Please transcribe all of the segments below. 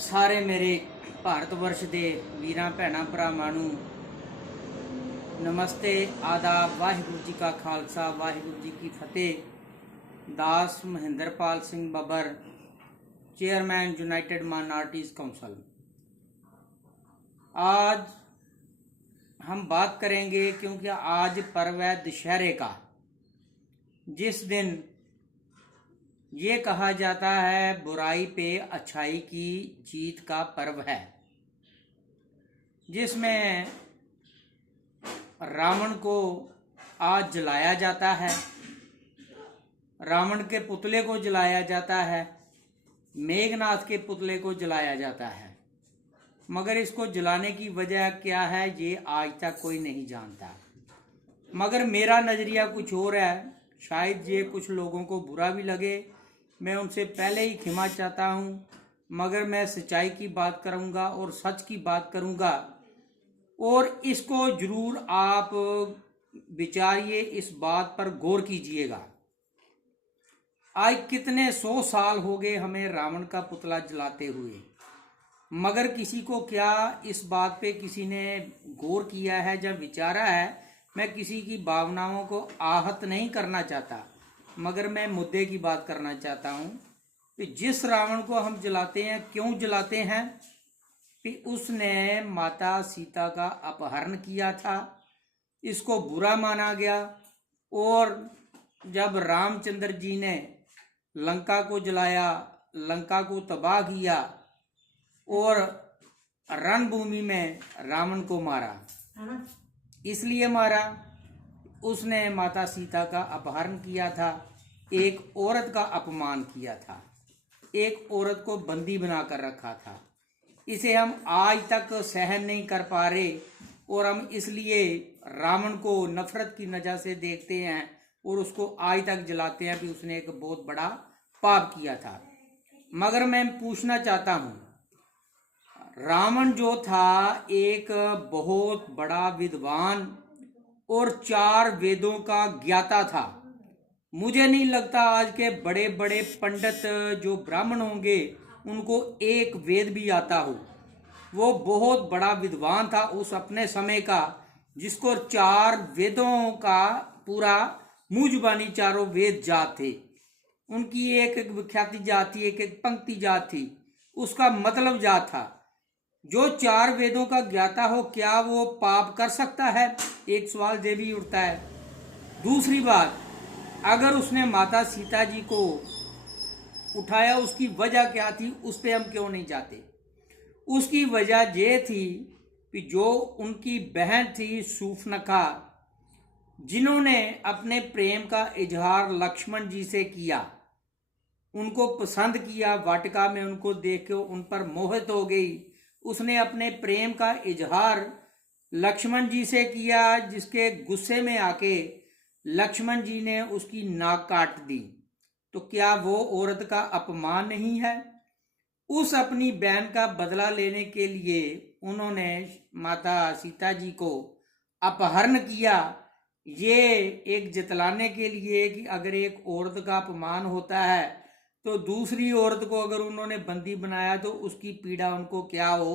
ਸਾਰੇ ਮੇਰੇ ਭਾਰਤ ਵਰਸ਼ ਦੇ ਵੀਰਾਂ ਭੈਣਾਂ ਭਰਾਵਾਂ ਨੂੰ ਨਮਸਤੇ ਆਦਾਬ। ਵਾਹਿਗੁਰੂ ਜੀ ਕਾ ਖਾਲਸਾ ਵਾਹਿਗुरु जी की फतेह। दास Mahendrapal Singh Babbar, chairman united minorities council. आज हम बात करेंगे क्योंकि आज पर्व है दशहरे का, जिस दिन ये कहा जाता है बुराई पे अच्छाई की जीत का पर्व है, जिसमें रावण को आज जलाया जाता है, रावण के पुतले को जलाया जाता है, मेघनाथ के पुतले को जलाया जाता है। मगर इसको जलाने की वजह क्या है ये आज तक कोई नहीं जानता। मगर मेरा नज़रिया कुछ और है। शायद ये कुछ लोगों को बुरा भी लगे, मैं उनसे पहले ही क्षमा चाहता हूँ। मगर मैं सच्चाई की बात करूँगा और सच की बात करूँगा, और इसको ज़रूर आप विचारिए, इस बात पर गौर कीजिएगा। आज कितने 100 साल हो गए हमें रावण का पुतला जलाते हुए, मगर किसी को क्या इस बात पे किसी ने गौर किया है या विचारा है। मैं किसी की भावनाओं को आहत नहीं करना चाहता, मगर मैं मुद्दे की बात करना चाहता हूँ कि जिस रावण को हम जलाते हैं, क्यों जलाते हैं? कि उसने माता सीता का अपहरण किया था, इसको बुरा माना गया। और जब रामचंद्र जी ने लंका को जलाया, लंका को तबाह किया और रणभूमि में रावण को मारा, इसलिए मारा उसने माता सीता का अपहरण किया था, एक औरत का अपमान किया था, एक औरत को बंदी बनाकर रखा था। इसे हम आज तक सहन नहीं कर पा रहे, और हम इसलिए रावण को नफरत की नज़र से देखते हैं और उसको आज तक जलाते हैं कि उसने एक बहुत बड़ा पाप किया था। मगर मैं पूछना चाहता हूँ, रावण जो था एक बहुत बड़ा विद्वान और 4 वेदों का ज्ञाता था। मुझे नहीं लगता आज के बड़े बड़े पंडित जो ब्राह्मण होंगे उनको एक वेद भी आता हो। वो बहुत बड़ा विद्वान था उस अपने समय का, जिसको 4 वेदों का पूरा मुंह जुबानी 4 वेद जात थे। उनकी एक एक विख्याति जात थी, एक एक पंक्ति जात थी, उसका मतलब जात था। जो 4 वेदों का ज्ञाता हो, क्या वो पाप कर सकता है? एक सवाल ये भी उठता है। दूसरी बात, अगर उसने माता सीता जी को उठाया, उसकी वजह क्या थी? उस पर हम क्यों नहीं जाते? उसकी वजह ये थी कि जो उनकी बहन थी शूर्पणखा, जिन्होंने अपने प्रेम का इजहार लक्ष्मण जी से किया, उनको पसंद किया, वाटिका में उनको देख के उन पर मोहित हो गई। उसने अपने प्रेम का इजहार लक्ष्मण जी से किया, जिसके गुस्से में आके लक्ष्मण जी ने उसकी नाक काट दी। तो क्या वो औरत का अपमान नहीं है? उस अपनी बहन का बदला लेने के लिए उन्होंने माता सीता जी को अपहरण किया, ये एक जतलाने के लिए कि अगर एक औरत का अपमान होता है तो दूसरी औरत को अगर उन्होंने बंदी बनाया तो उसकी पीड़ा उनको क्या हो,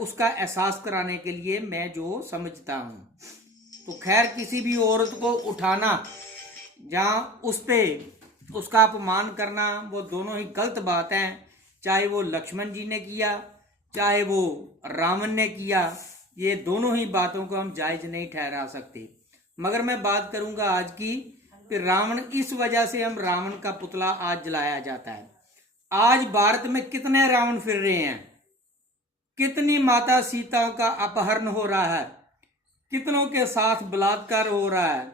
उसका एहसास कराने के लिए मैं जो समझता हूँ। तो खैर, किसी भी औरत को उठाना, जहाँ उस पर उसका अपमान करना, वो दोनों ही गलत बात हैं। चाहे वो लक्ष्मण जी ने किया, चाहे वो रावण ने किया, ये दोनों ही बातों को हम जायज़ नहीं ठहरा सकते। मगर मैं बात करूंगा आज की कि रावण, इस वजह से हम रावण का पुतला आज जलाया जाता है। आज भारत में कितने रावण फिर रहे हैं, कितनी माता सीताओं का अपहरण हो रहा है, कितनों के साथ बलात्कार हो रहा है,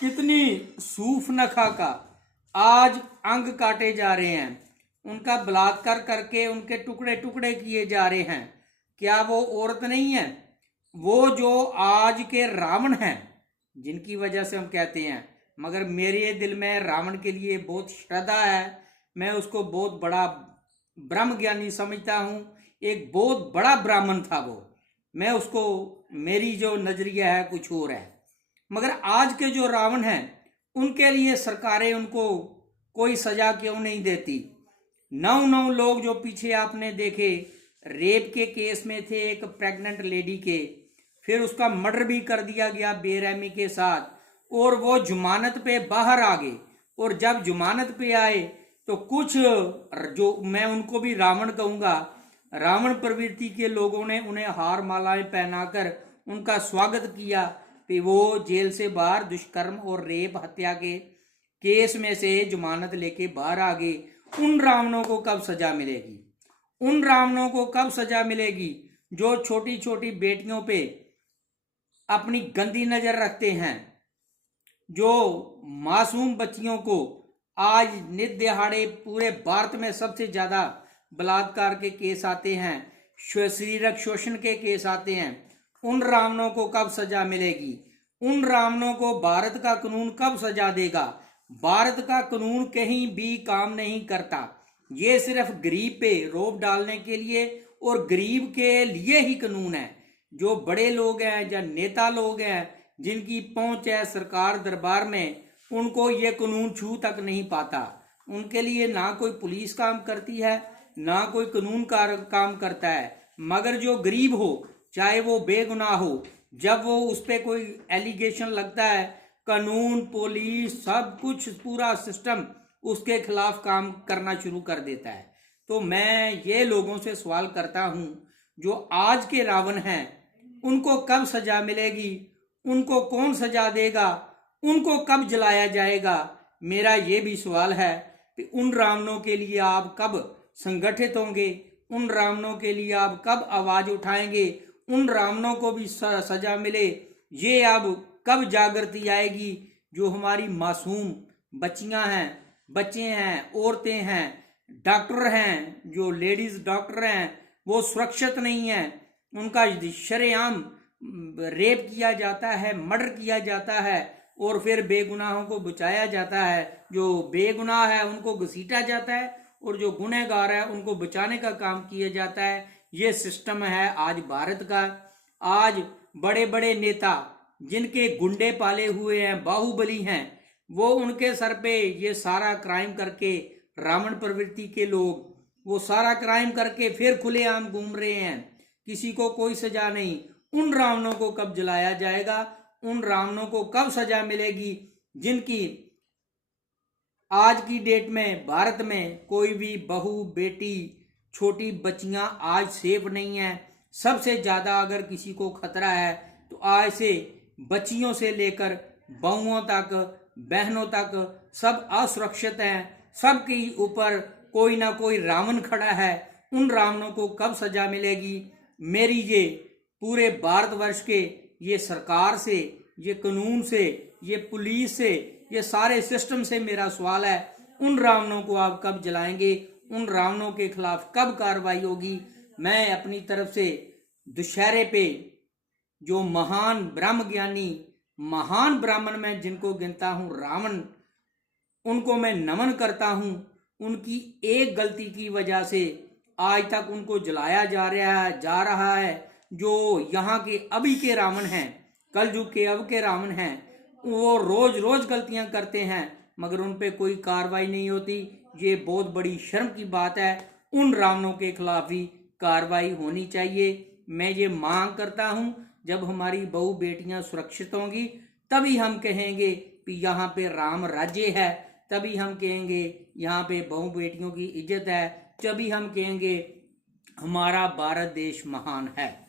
कितनी शूर्पणखा का आज अंग काटे जा रहे हैं, उनका बलात्कार करके उनके टुकड़े टुकड़े किए जा रहे हैं। क्या वो औरत नहीं है? वो जो आज के रावण हैं, जिनकी वजह से हम कहते हैं। मगर मेरे दिल में रावण के लिए बहुत श्रद्धा है, मैं उसको बहुत बड़ा ब्रह्म ज्ञानी समझता हूँ, एक बहुत बड़ा ब्राह्मण था वो। मैं उसको, मेरी जो नज़रिया है कुछ और है। मगर आज के जो रावण हैं, उनके लिए सरकारें उनको कोई सज़ा क्यों नहीं देती? 9 लोग जो पीछे आपने देखे, रेप के केस में थे एक प्रेग्नेंट लेडी के, फिर उसका मर्डर भी कर दिया गया बेरहमी के साथ, और वो जमानत पे बाहर आ गए। और जब जमानत पे आए तो कुछ, जो मैं उनको भी रावण कहूँगा, रावण प्रवृत्ति के लोगों ने उन्हें हार मालाएं पहनाकर उनका स्वागत किया कि वो जेल से बाहर दुष्कर्म और रेप हत्या के केस में से जमानत लेके बाहर आ गए। उन रावणों को कब सजा मिलेगी? उन रावणों को कब सजा मिलेगी जो छोटी छोटी बेटियों पे अपनी गंदी नजर रखते हैं, जो मासूम बच्चियों को आज नित दिहाड़े पूरे भारत में सबसे ज्यादा बलात्कार के केस आते हैं, शारीरिक शोषण के केस आते हैं। उन रावणों को कब सजा मिलेगी? उन रावणों को भारत का कानून कब सजा देगा? भारत का कानून कहीं भी काम नहीं करता। ये सिर्फ गरीब पे रोब डालने के लिए और गरीब के लिए ही कानून है। जो बड़े लोग हैं या नेता लोग हैं जिनकी पहुंच है सरकार दरबार में, उनको ये कानून छू तक नहीं पाता। उनके लिए ना कोई पुलिस काम करती है, ना कोई कानून काम करता है। मगर जो गरीब हो, चाहे वो बेगुनाह हो, जब वो उस पर कोई एलिगेशन लगता है, कानून, पुलिस, सब कुछ, पूरा सिस्टम उसके खिलाफ काम करना शुरू कर देता है। तो मैं ये लोगों से सवाल करता हूँ, जो आज के रावण हैं उनको कब सजा मिलेगी? उनको कौन सजा देगा? उनको कब जलाया जाएगा? मेरा ये भी सवाल है कि उन रावणों के लिए आप कब संगठित होंगे? उन रावणों के लिए आप कब आवाज उठाएंगे? उन रावणों को भी सजा मिले, ये अब कब जागृति आएगी? जो हमारी मासूम बच्चियां हैं, बच्चे हैं, औरतें हैं, डॉक्टर हैं, जो लेडीज डॉक्टर हैं वो सुरक्षित नहीं हैं। उनका शरेआम रेप किया जाता है, मर्डर किया जाता है, और फिर बेगुनाहों को बचाया जाता है। जो बेगुनाह है उनको घसीटा जाता है और जो गुनहगार है उनको बचाने का काम किया जाता है। ये सिस्टम है आज भारत का। आज बड़े बड़े नेता जिनके गुंडे पाले हुए हैं, बाहुबली हैं, वो उनके सर पे ये सारा क्राइम करके, रावण प्रवृत्ति के लोग वो सारा क्राइम करके फिर खुलेआम घूम रहे हैं, किसी को कोई सजा नहीं। उन रावणों को कब जलाया जाएगा? उन रावणों को कब सजा मिलेगी जिनकी आज की डेट में भारत में कोई भी बहू, बेटी, छोटी बच्चियां आज सेफ नहीं है। सबसे ज्यादा अगर किसी को खतरा है तो आज से बच्चियों से लेकर बहुओं तक, बहनों तक सब असुरक्षित हैं। सबके ऊपर कोई ना कोई रावण खड़ा है। उन रावणों को कब सजा मिलेगी? मेरी ये पूरे भारतवर्ष के ये सरकार से, ये कानून से, ये पुलिस से, ये सारे सिस्टम से मेरा सवाल है, उन रावणों को आप कब जलाएंगे? उन रावणों के खिलाफ कब कार्रवाई होगी? मैं अपनी तरफ से दशहरे पे जो महान ब्रह्म ज्ञानी, महान ब्राह्मण मैं जिनको गिनता हूँ रावण, उनको मैं नमन करता हूँ। उनकी एक गलती की वजह से आज तक उनको जलाया जा रहा है। जो यहाँ के अभी के रावण हैं, कलयुग के अब के रावण हैं, वो रोज रोज गलतियां करते हैं मगर उन पे कोई कार्रवाई नहीं होती। ये बहुत बड़ी शर्म की बात है। उन रावणों के खिलाफ भी कार्रवाई होनी चाहिए। मैं ये मांग करता हूँ, जब हमारी बहू बेटियां सुरक्षित होंगी तभी हम कहेंगे कि यहाँ पे राम राज्य है, तभी हम कहेंगे यहाँ पे बहू बेटियों की इज्जत है, तभी हम कहेंगे हमारा भारत देश महान है।